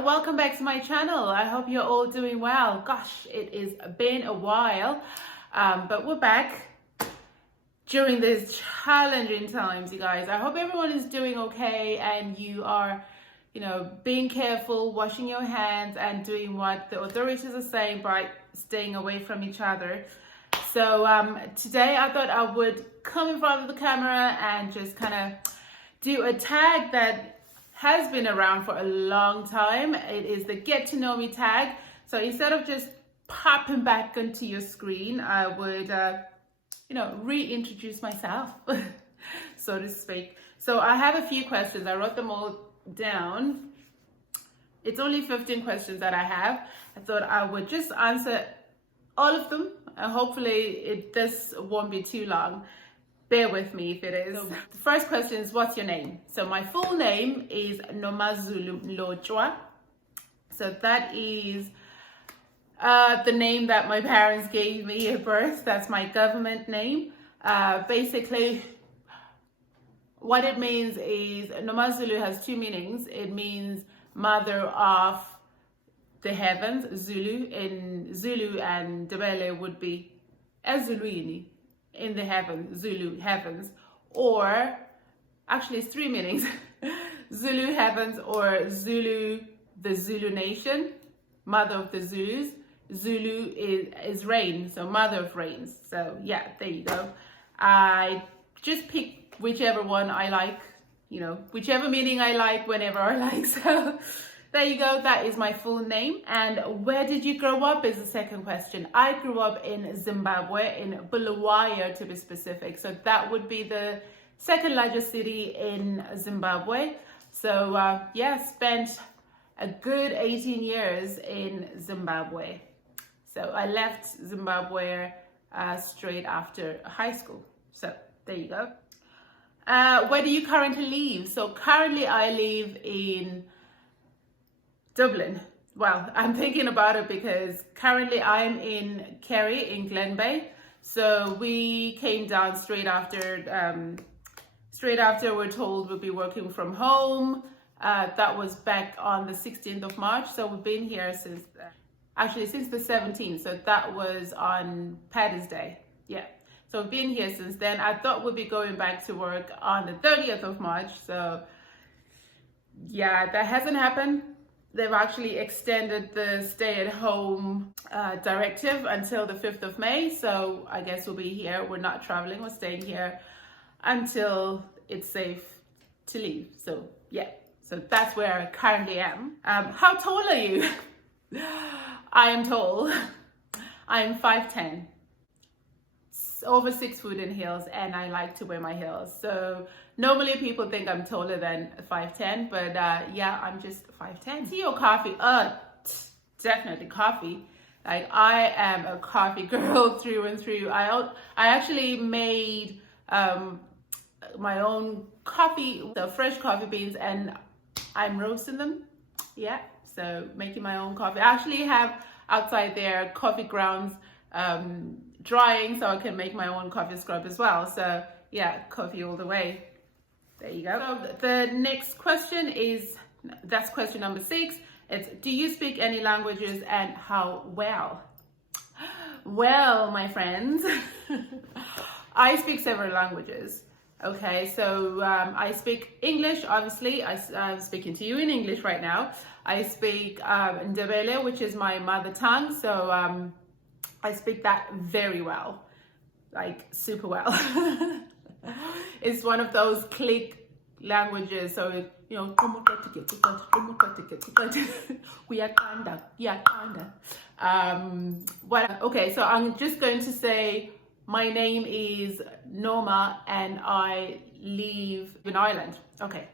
welcome back to my channel. I hope you're all doing well. Gosh, it has been a while, but we're back during these challenging times, you guys. I hope everyone is doing okay and you are, being careful, washing your hands and doing what the authorities are saying by staying away from each other. So today I thought I would come in front of the camera and just kind of do a tag that has been around for a long time. It is the Get to Know Me tag. So instead of just popping back onto your screen, I would, reintroduce myself, so to speak. So I have a few questions. I wrote them all down. It's only 15 questions that I have. I thought I would just answer all of them. And hopefully this won't be too long. Bear with me if it is. So the first question is, what's your name? So my full name is Noma Noir. So that is the name that my parents gave me at birth. That's my government name. Basically, what it means is Noma Zulu has two meanings. It means mother of the heavens, Zulu. In Zulu and Ndebele would be Ezuluini. In the heavens, Zulu heavens, or actually it's three meanings. Zulu heavens, or Zulu, the Zulu nation, mother of the Zulus. Zulu is rain, so mother of rains. So yeah, there you go. I just pick whichever one I like, whichever meaning I like whenever I like. So there you go, that is my full name. And where did you grow up is the second question. I grew up in Zimbabwe, in Bulawayo to be specific. So that would be the second largest city in Zimbabwe. So spent a good 18 years in Zimbabwe. So I left Zimbabwe straight after high school. So there you go. Where do you currently live? So currently I live in Dublin. Well, I'm thinking about it because currently I'm in Kerry in Glen Bay. So we came down straight after we're told we'll be working from home. That was back on the 16th of March. So we've been here since the 17th. So that was on Paddy's Day. Yeah. So we've been here since then. I thought we'd be going back to work on the 30th of March. So yeah, that hasn't happened. They've actually extended the stay-at-home directive until the 5th of May. So I guess we'll be here. We're not traveling. We're staying here until it's safe to leave. So yeah, so that's where I currently am. How tall are you? I am tall. I am 5'10". Over 6 foot in heels, and I like to wear my heels. So normally people think I'm taller than 5'10", but yeah, I'm just 5'10". Tea or coffee? Definitely coffee. Like, I am a coffee girl through and through. I actually made my own coffee, the fresh coffee beans, and I'm roasting them. Yeah, so making my own coffee. I actually have outside there coffee grounds drying, so I can make my own coffee scrub as well. So yeah, coffee all the way. There you go. So the next question is, that's question number 6. It's, do you speak any languages and how well? Well, my friends, I speak several languages. Okay, so I speak English, obviously. I'm speaking to you in English right now. I speak Ndebele, which is my mother tongue. So I speak that very well, like super well. It's one of those click languages. So, okay, so I'm just going to say my name is Noma and I live in Ireland. Okay,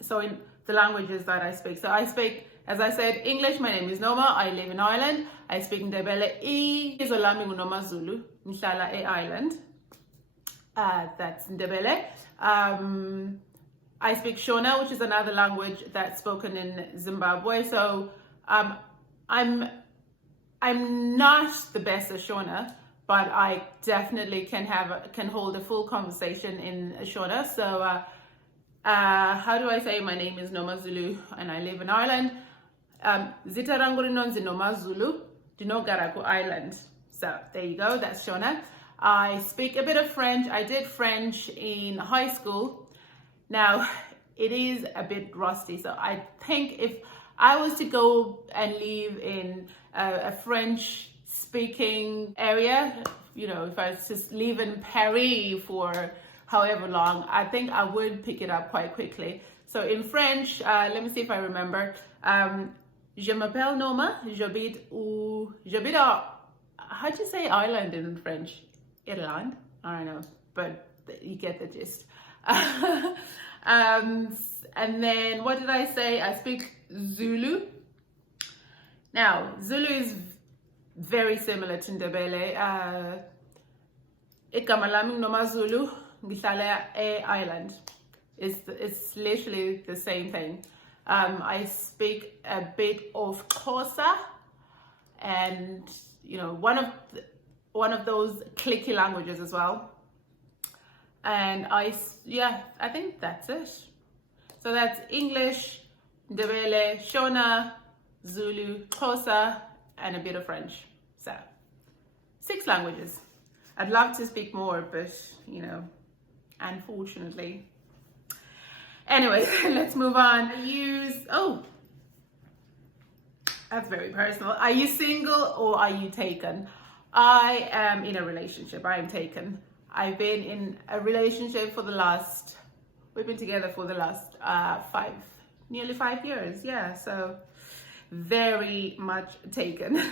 so in the languages that I speak. So I speak, as I said, English. My name is Noma. I live in Ireland. I speak Ndebele. Izwi lami nguNoma Zulu. Ngihlala e-Ireland. That's Ndebele. I speak Shona, which is another language that's spoken in Zimbabwe. So I'm not the best at Shona, but I definitely can hold a full conversation in Shona. So how do I say my name is Noma Zulu and I live in Ireland? Zita rangu rinonzi Noma Zulu, ndinogara ku Ireland. So there you go, that's Shona. I speak a bit of French. I did French in high school. Now, it is a bit rusty, so I think if I was to go and live in a French speaking area, you know, if I was to live in Paris for however long, I think I would pick it up quite quickly. So in French, let me see if I remember. Je m'appelle Noma, j'habite how do you say island in French? Ireland? I don't know, but you get the gist. And then what did I say? I speak Zulu. Now, Zulu is very similar to Ndebele. Igama lami Noma Zulu, ngihlala e-Ireland. It's literally the same thing. I speak a bit of Xhosa, and you know, one of those clicky languages as well. And I think that's it. So that's English, Ndebele, Shona, Zulu, Xhosa, and a bit of French. So 6 languages. I'd love to speak more, but you know, unfortunately. Anyway, let's move on. That's very personal. Are you single or are you taken? I am in a relationship. I am taken. I've been in a relationship we've been together for the last nearly 5 years. Yeah, so very much taken.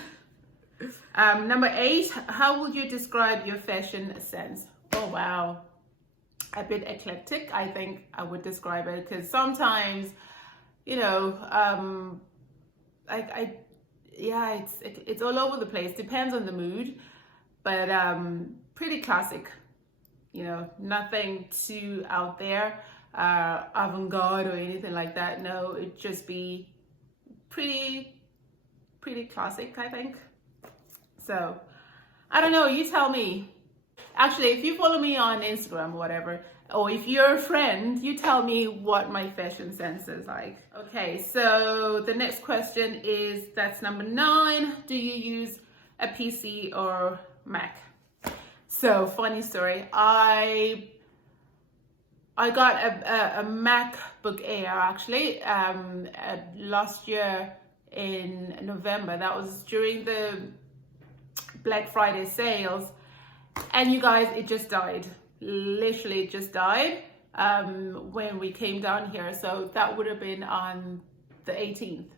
Number 8, how would you describe your fashion sense? Oh, wow. A bit eclectic, I think I would describe it, because sometimes, you know, it's all over the place. Depends on the mood, but pretty classic. You know, nothing too out there, avant-garde or anything like that. No, it'd just be pretty classic, I think. So, I don't know, you tell me. Actually, if you follow me on Instagram or whatever, or if you're a friend, you tell me what my fashion sense is like. Okay, so the next question is, that's number 9. Do you use a PC or Mac? So, funny story. I got a MacBook Air actually last year in November. That was during the Black Friday sales. And you guys, it just died. Literally, it just died when we came down here. So that would have been on the 18th.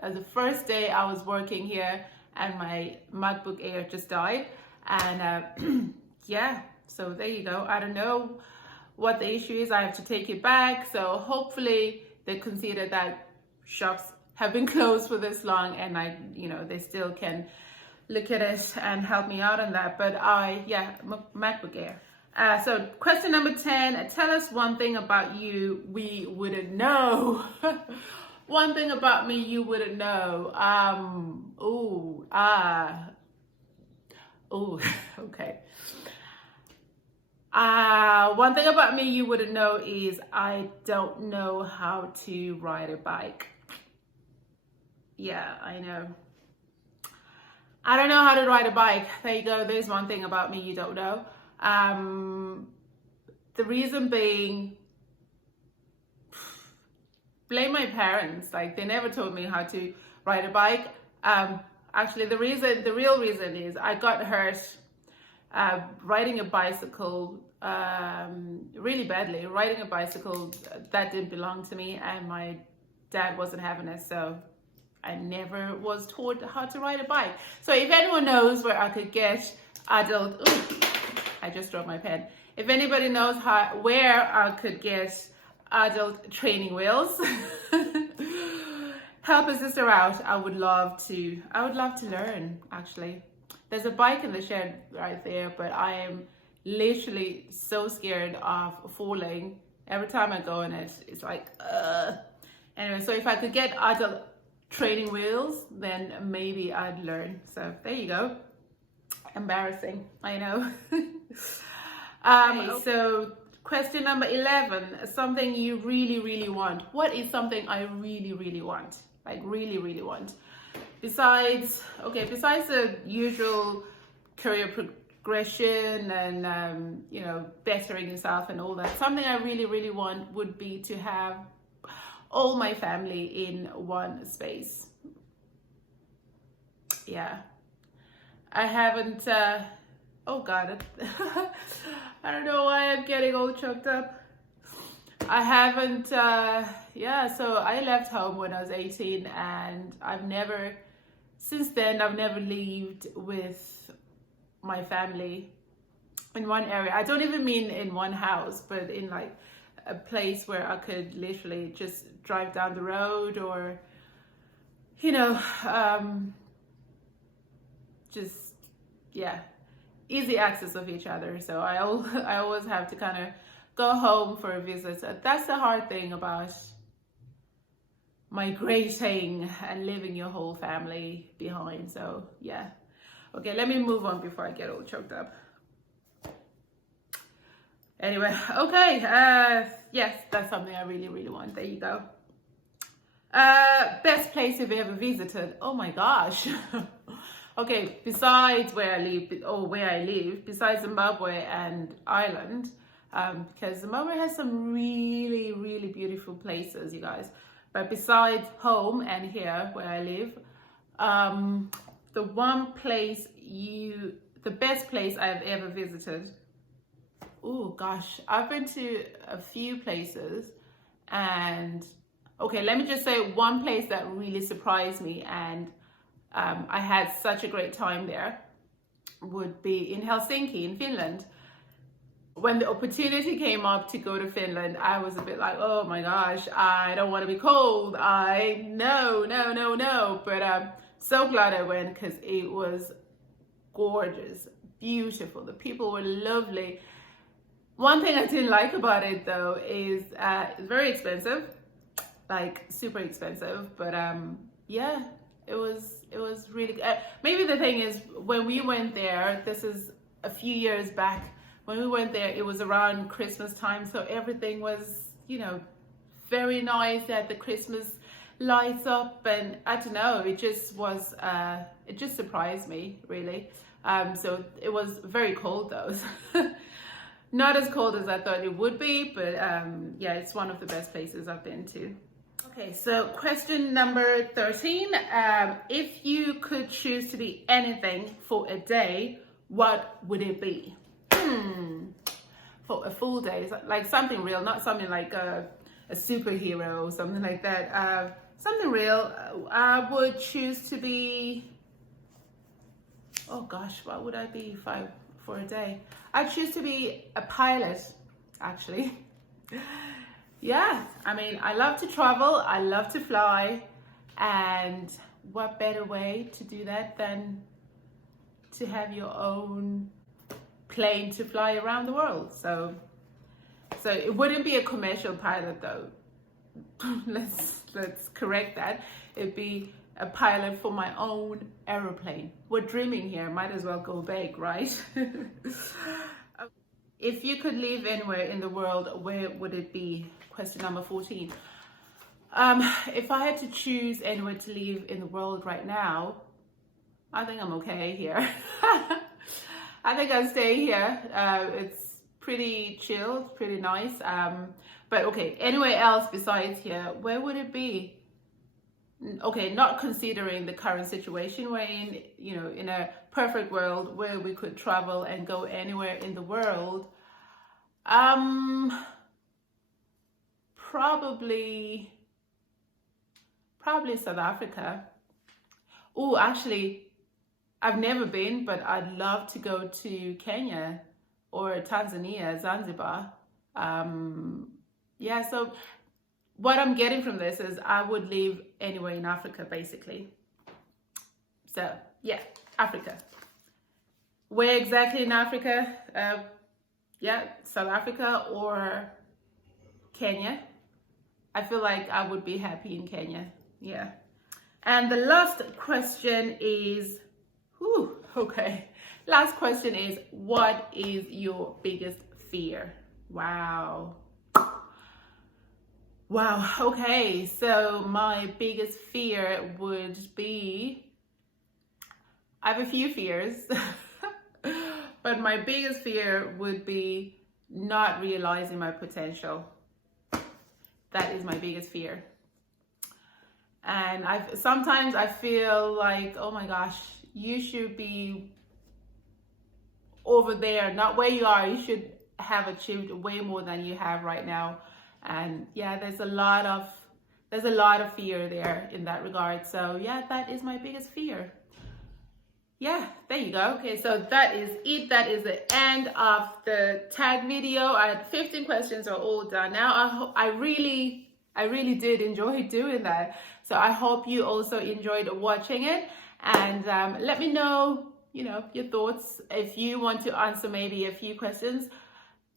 That was the first day I was working here, and my MacBook Air just died. And yeah, so there you go. I don't know what the issue is. I have to take it back. So hopefully they consider that shops have been closed for this long, and they still can look at it and help me out on that. But MacBook Air. So question number 10, tell us one thing about you we wouldn't know. One thing about me you wouldn't know. Okay. One thing about me you wouldn't know is I don't know how to ride a bike. Yeah, I know. I don't know how to ride a bike. There you go. There's one thing about me you don't know. The reason being, blame my parents. Like, they never told me how to ride a bike. Actually, the real reason is I got hurt riding a bicycle really badly. Riding a bicycle that didn't belong to me, and my dad wasn't having it. So I never was taught how to ride a bike. So if anyone knows where I could get adult, I just dropped my pen. If anybody knows where I could get adult training wheels, help a sister out. I would love to learn, actually. There's a bike in the shed right there, but I am literally so scared of falling. Every time I go in it, it's like, Anyway, so if I could get adult training wheels, then maybe I'd learn. So there you go. Embarrassing, I know. So question number 11, something you really want. What is something I really want? like really, really want. Besides the usual career progression and, you know, bettering yourself and all that, something I really, really want would be to have all my family in one space. Yeah. I haven't, oh God, I don't know why I'm getting all choked up. I haven't, yeah, so I left home when I was 18 and since then, I've never lived with my family in one area. I don't even mean in one house, but in like a place where I could literally just drive down the road or, you know, just, yeah, easy access of each other. So I always have to kind of go home for a visit. So that's the hard thing about migrating and leaving your whole family behind. So yeah. Okay, let me move on before I get all choked up. Anyway, okay, yes, that's something I really, really want. There you go. Best place you've ever visited? Oh my gosh. Okay, besides where I live, besides Zimbabwe and Ireland, because Zimbabwe has some really, really beautiful places, you guys. But besides home and here where I live, the best place I've ever visited. Oh gosh, I've been to a few places, and okay, let me just say one place that really surprised me and I had such a great time there would be in Helsinki in Finland. When the opportunity came up to go to Finland, I was a bit like, oh my gosh, I don't want to be cold. No. But I'm so glad I went because it was gorgeous, beautiful. The people were lovely. One thing I didn't like about it though is it's very expensive, like super expensive. But yeah, it was really good. Maybe the thing is when we went there, this is a few years back. When we went there, it was around Christmas time, so everything was, you know, very nice. They had the Christmas lights up, and I don't know, it just was, it just surprised me, really. So it was very cold though. Not as cold as I thought it would be, but yeah, it's one of the best places I've been to. Okay, so question number 13. If you could choose to be anything for a day, what would it be? For a full day, like something real, not something like a superhero or something like that. Something real. I would choose to be, oh gosh, what would I be for a day? I'd choose to be a pilot, actually. Yeah, I mean, I love to travel, I love to fly, and what better way to do that than to have your own plane to fly around the world. So it wouldn't be a commercial pilot though. let's correct that. It'd be a pilot for my own aeroplane. We're dreaming here, might as well go big, right? If you could live anywhere in the world, where would it be? Question number 14. If I had to choose anywhere to live in the world right now, I think I'm okay here. I think I'll stay here. It's pretty chill, pretty nice. But okay, anywhere else besides here, where would it be? Okay, not considering the current situation we're in, you know, in a perfect world where we could travel and go anywhere in the world. Probably South Africa. Oh, actually, I've never been, but I'd love to go to Kenya or Tanzania, Zanzibar. Yeah, so what I'm getting from this is I would live anywhere in Africa, basically. So, yeah, Africa. Where exactly in Africa? Yeah, South Africa or Kenya. I feel like I would be happy in Kenya. Yeah. And the last question is, okay. Last question is, what is your biggest fear? Wow. Wow, okay, so my biggest fear would be, I have a few fears, but my biggest fear would be not realizing my potential. That is my biggest fear. And sometimes I feel like, oh my gosh, you should be over there, not where you are. You should have achieved way more than you have right now. And yeah, there's a lot of fear there in that regard. So yeah, that is my biggest fear. Yeah, there you go. Okay, so that is it. That is the end of the tag video. I had 15 questions are all done now. I really did enjoy doing that. So I hope you also enjoyed watching it, and let me know, your thoughts. If you want to answer maybe a few questions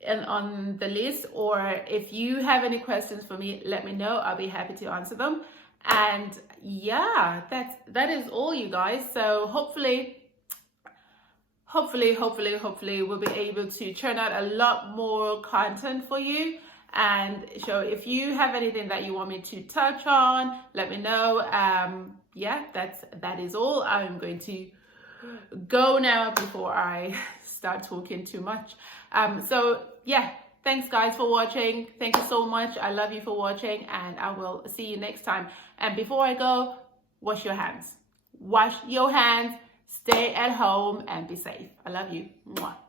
on the list, or if you have any questions for me, let me know. I'll be happy to answer them. And yeah, that is all, you guys. So hopefully we'll be able to churn out a lot more content for you. And so if you have anything that you want me to touch on, let me know. Yeah, that is all. I'm going to go now before I start talking too much. So yeah, thanks guys for watching. Thank you so much. I love you for watching, and I will see you next time. And before I go, wash your hands. Wash your hands. Stay at home and be safe. I love you. Mwah.